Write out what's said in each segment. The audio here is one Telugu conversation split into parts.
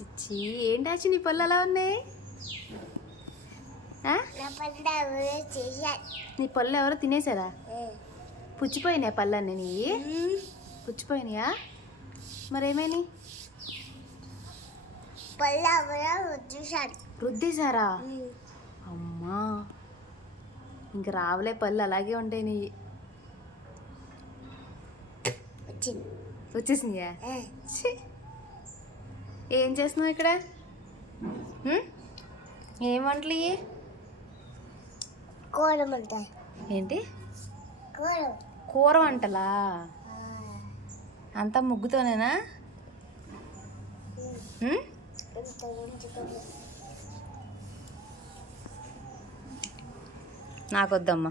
చిచ్చి ఏంటాచి నీ పళ్ళు అలా ఉన్నాయి? నా పళ్ళు ఎవరో తినేసారా పుచ్చిపోయినాయా పళ్ళు అన్నీ నీ పుచ్చిపోయినాయా? చూశాను రుద్దేశారా. అమ్మా ఇంక రావులే పళ్ళు అలాగే ఉంటాయి నీ ఛీ. ఏం చేస్తున్నావు ఇక్కడ? ఏం వంటలు ఇయ్యి? కూర ఉంటాయి ఏంటి? కూర కూర వంటలా? అంతా ముగ్గుతోనేనా? నాకొద్దమ్మా.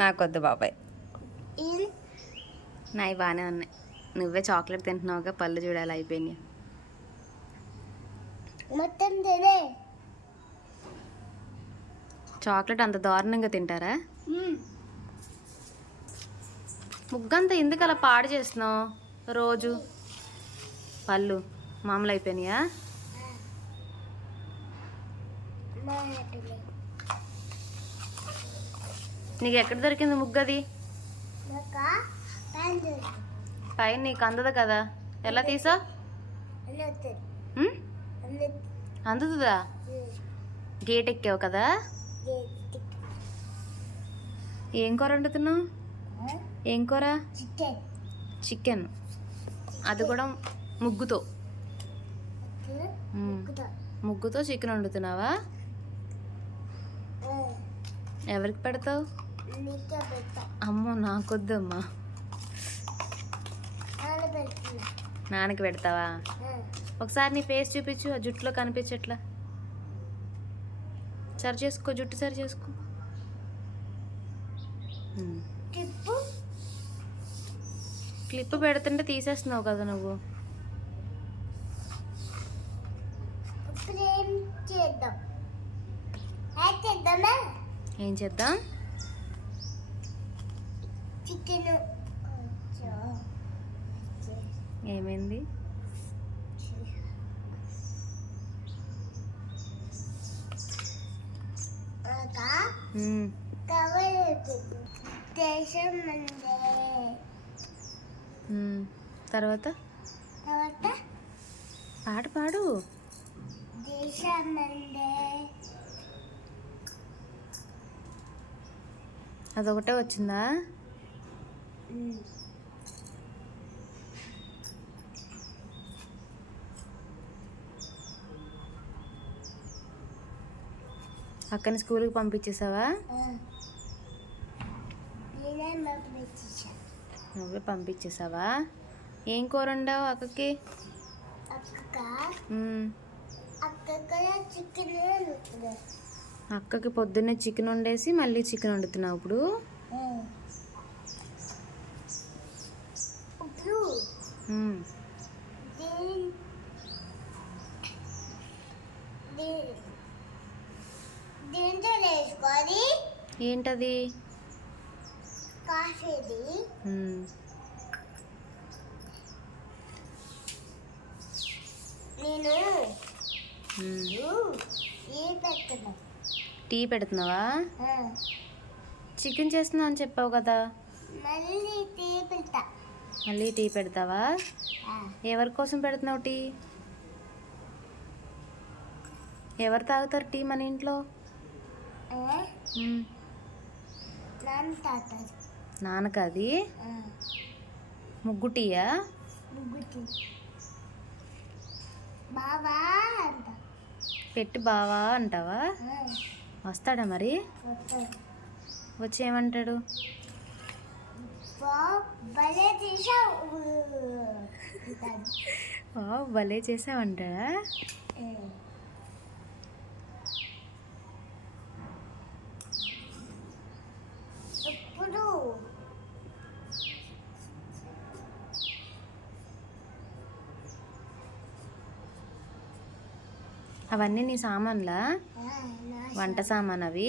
నాకొద్దు బాబాయ్. నాయి బాగానే ఉన్నాయి. నువ్వే చాక్లెట్ తింటున్నావుగా పళ్ళు చూడాలి అయిపోయినాయి. మొత్తం తినే చాక్లెట్ అంత దారుణంగా తింటారా? ముగ్గంతా ఎందుకు అలా పాడు చేస్తున్నావు? రోజు. పళ్ళు మామూలు అయిపోయినాయా? నీకు ఎక్కడ దొరికింది ముగ్గది? పైన నీకు అందదు కదా. ఎలా తీసా అందుతుందా? గేట్ ఎక్కావు కదా? ఏం కూర వండుతున్నావు? ఏం కూర? చికెన్ అది కూడా ముగ్గుతో. ముగ్గుతో చికెన్ వండుతున్నావా? ఎవరికి పెడతావు? అమ్మో నాకొద్దమ్మా. నాన్నకి పెడతావా? ఒకసారి నీ ఫేస్ చూపించు ఆ జుట్టులో కనిపించట్లా సరి చేసుకో జుట్టు సరి చేసుకో. క్లిప్ పెడుతుంటే తీసేస్తున్నావు కదా నువ్వు. ఏం చేద్దాం? చికెన్. ఏమైంది. తర్వాత? తర్వాత? పాట పాడు. అదొకటే వచ్చిందా? అక్కని స్కూల్కి పంపించేసావా? నువ్వే పంపించేసావా? ఏం కూర వండావు అక్కకి? అక్కకి? పొద్దున్నే చికెన్ వండేసి మళ్ళీ చికెన్ వండుతున్నావు ఇప్పుడు? ఇప్పుడు? ఏంటది. నేను టీ పెడుతున్నావా? చికెన్ చేస్తున్నా అని చెప్పావు కదా. మళ్ళీ టీ పెడతా. మళ్ళీ టీ పెడతావా? ఎవరి కోసం పెడుతున్నావు టీ? ఎవరు తాగుతారు టీ మన ఇంట్లో? మ్మ్. నాన్న తాతది. నాన్నకది? ముగ్గు టీయా ముగ్గుతి బాబా అంట. పెట్టి బావా అంటావా? వస్తాడా మరి? వచ్చి ఏమంటాడు బా భలే తీసావు అంటాడు. "వావ్, భలే చేసావంటాడా ఇప్పుడు అవన్నీ నీ సామాన్లా? వంట సామాన్ అవి.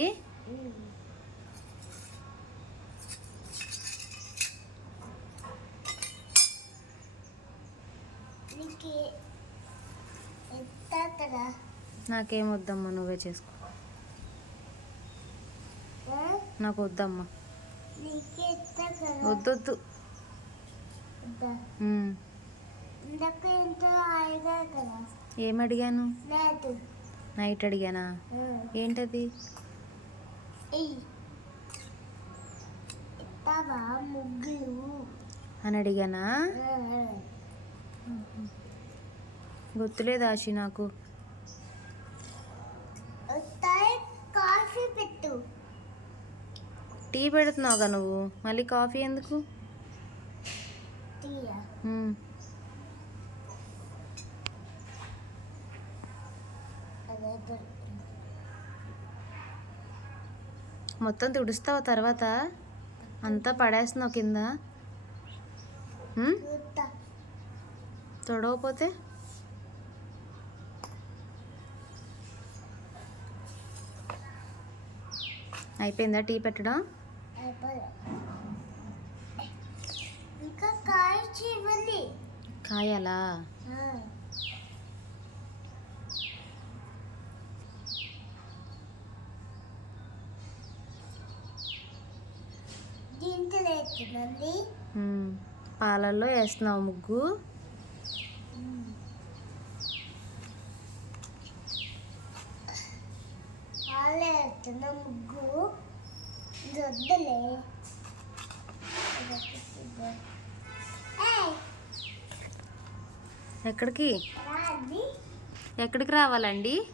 నీకు వద్దమ్మా నువ్వే చేసుకో? నాకు వద్దమ్మా. వద్దొద్దు. వద్దా? ఉమ్. ఇందాక ఎంతో హాయిగా కదా ఏం అడిగాను లేదు నైట్ అడిగానా. ఏంటది అని అడిగానా. గుర్తులేదు ఆశి నాకు? వస్తాయి కాఫీ పెట్టు. టీ పెడుతున్నావుగా నువ్వు? మళ్ళీ కాఫీ ఎందుకు తీయ ఉమ్. అదే దొరికింది. మొత్తం తుడుస్తావు తర్వాత? అంతా పడేస్తున్నావు కింద. తుడవకపోతే? అయిపోయిందా టీ పెట్టడం? కాయాలా? పాలల్లో వేస్తున్నావు ముగ్గు. ముగ్గు. ఎక్కడికి? ఎక్కడికి రావాలండి?